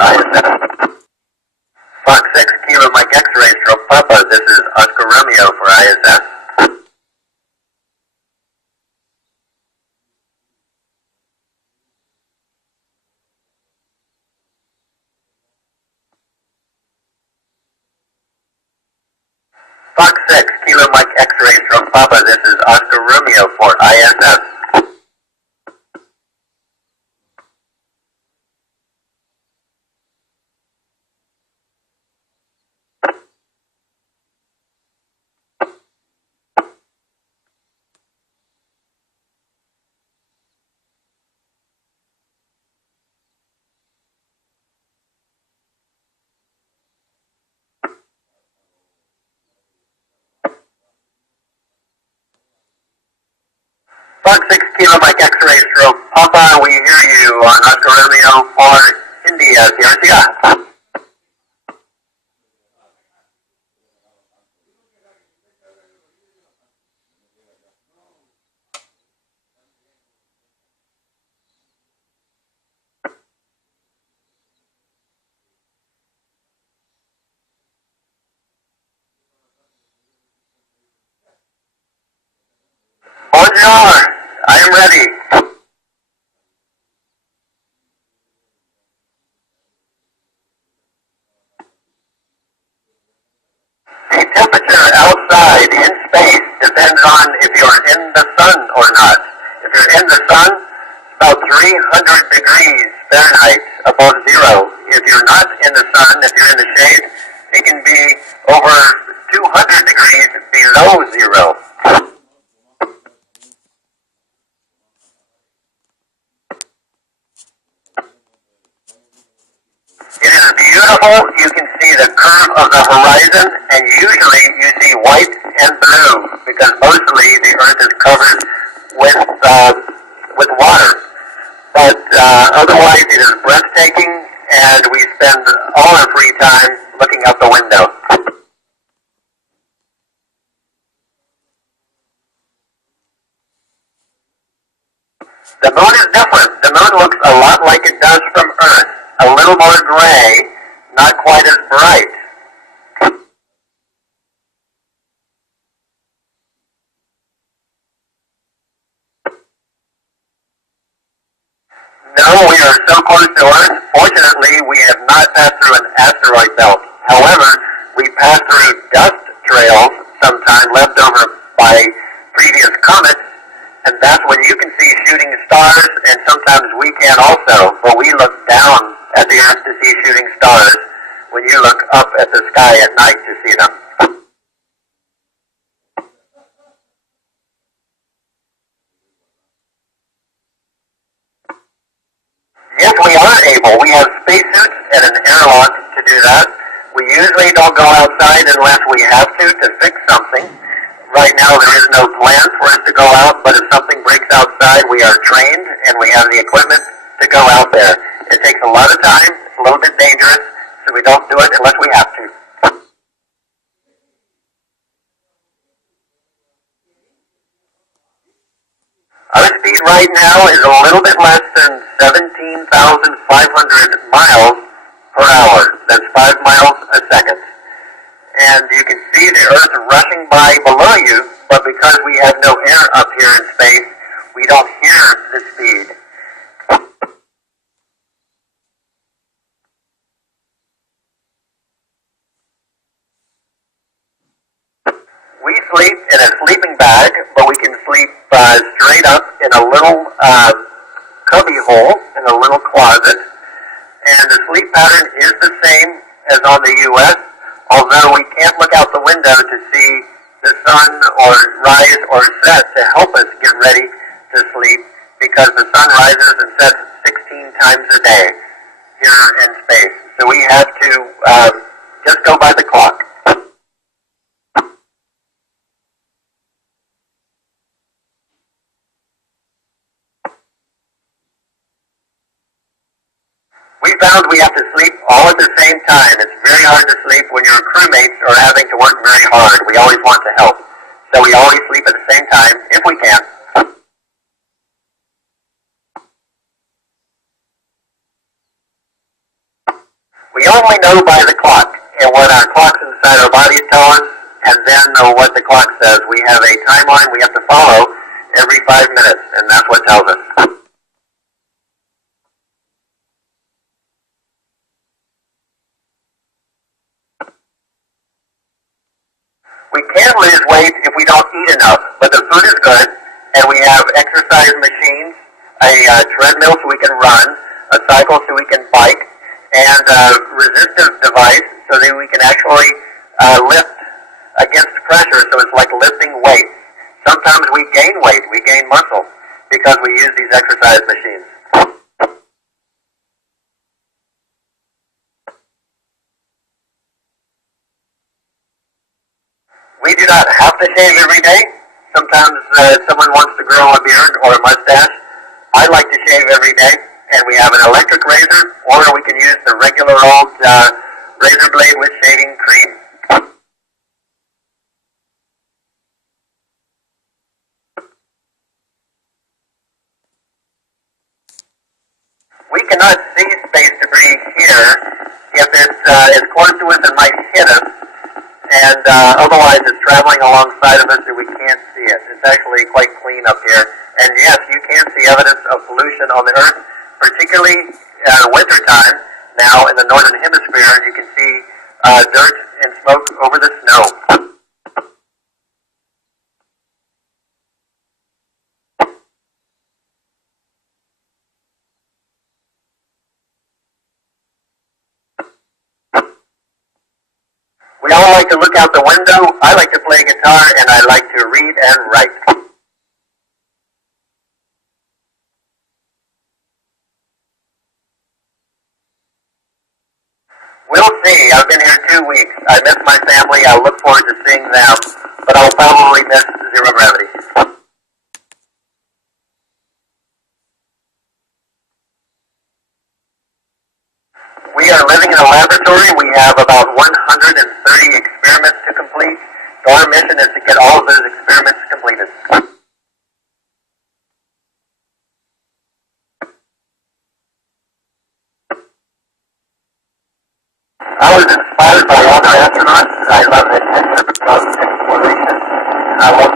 ISS. Fox 6 Kilo Mike X-ray stroke Papa, this is Oscar Romeo for ISS. Fox 6 Kilo Mike X-ray stroke Papa, this is Oscar Romeo for ISS. Fox 6 Kilo Mike X-ray stroke Papa, we hear you on Oscar Romeo for India, Sierra. Bonjour, I am ready. The temperature outside in space depends on if you're in the sun or not. If you're in the sun, about 300 degrees Fahrenheit above zero. If you're not in the sun, if you're in the shade, it can be over 200 degrees below zero. It is beautiful. You can see the curve of the horizon, and usually you see white and blue because mostly the Earth is covered with water. But otherwise, it is breathtaking, and we spend all our free time looking out the window. The moon is different. The moon looks a lot like it does from Earth. A little more gray, not quite as bright. No, we are so close to Earth. Fortunately, we have not passed through an asteroid belt. However, we pass through dust trails sometime left over by previous comets, and that's when you can see shooting stars, and sometimes we can also, but we look down at the Earth to see shooting stars when you look up at the sky at night to see them. Yes, we are able. We have spacesuits and an airlock to do that. We usually don't go outside unless we have to fix something. Right now there is no plan for us to go out, but if something breaks outside, we are trained and we have the equipment to go out there. It takes a lot of time, it's a little bit dangerous, so we don't do it unless we have to. Our speed right now is a little bit less than 17,500 miles per hour. That's 5 miles a second. And you can see the Earth rushing by below you, but because we have no air up here in space, we don't hear the speed. We sleep in a sleeping bag, but we can sleep straight up in a little cubby hole, in a little closet. And the sleep pattern is the same as on the U.S., although we can't look out the window to see the sun or rise or set to help us get ready to sleep, because the sun rises and sets 16 times a day here in space. So we have to just go by the clock. We found we have to sleep all at the same time. It's very hard to sleep when your crewmates are having to work very hard. We always want to help. So we always sleep at the same time, if we can. We only know by the clock, and what our clocks inside our body tell us, and then what the clock says. We have a timeline we have to follow every 5 minutes, and that's what tells us. We can lose weight if we don't eat enough, but the food is good, and we have exercise machines, a treadmill so we can run, a cycle so we can bike, and a resistive device so that we can actually lift against pressure, so it's like lifting weights. Sometimes we gain weight, we gain muscle, because we use these exercise machines. We do not have to shave every day. Sometimes someone wants to grow a beard or a mustache. I like to shave every day, and we have an electric razor, or we can use the regular old razor blade with shaving cream. We cannot see space debris here. If it's as close to us, it might hit us, and otherwise it's traveling alongside of us and we can't see it. It's actually quite clean up here. And yes, you can see evidence of pollution on the Earth, particularly wintertime. Now in the northern hemisphere, you can see dirt and smoke over the snow. We all like to look out the window. I like to play guitar, and I like to read and write. We'll see. I've been here 2 weeks. I miss my family. I look forward to seeing them, but I'll probably miss zero gravity. We are living in a laboratory. We have about 130 experiments to complete. So our mission is to get all of those experiments completed. I was inspired by other astronauts. I love adventure, love exploration. I love